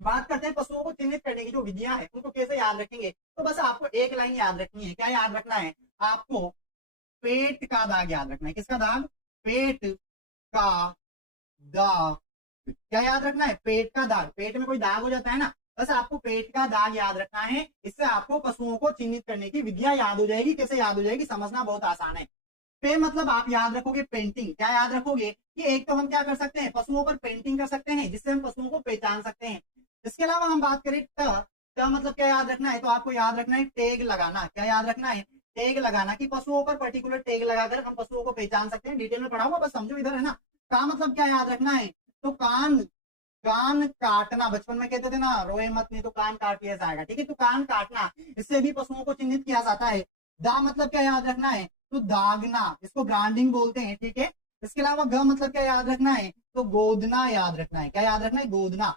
बात करते हैं पशुओं को चिन्हित करने की जो विधियां है उनको कैसे याद रखेंगे। तो बस आपको एक लाइन याद रखनी है। क्या याद रखना है आपको? पेट का दाग याद रखना है। किसका दाग? पेट का दाग। क्या याद रखना है? पेट का दाग। पेट में कोई दाग हो जाता है ना, बस आपको पेट का दाग याद रखना है। इससे आपको पशुओं को चिन्हित करने की विधियां याद हो जाएगी। कैसे याद हो जाएगी, समझना बहुत आसान है। पे मतलब आप याद रखोगे पेंटिंग। क्या याद रखोगे कि एक तो हम क्या कर सकते हैं, पशुओं पर पेंटिंग कर सकते हैं जिससे हम पशुओं को पहचान सकते हैं। इसके अलावा हम बात करें ट मतलब क्या याद रखना है, तो आपको याद रखना है टैग लगाना। क्या याद रखना है? टैग लगाना, कि पशुओं पर पर्टिकुलर टैग लगाकर हम पशुओं को पहचान सकते हैं। डिटेल में पढ़ाऊंगा, बस समझो इधर है ना। का मतलब क्या याद रखना है? तो कान, कान काटना। बचपन में कहते थे ना, रोए मत नहीं तो कान काट लिया जाएगा। ठीक है, तो कान काटना, इससे भी पशुओं को चिन्हित किया जाता है। दा मतलब क्या याद रखना है? तो दागना, इसको ब्रांडिंग बोलते हैं। ठीक है, इसके अलावा ग मतलब क्या याद रखना है? तो गोदना याद रखना है। क्या याद रखना है? गोदना।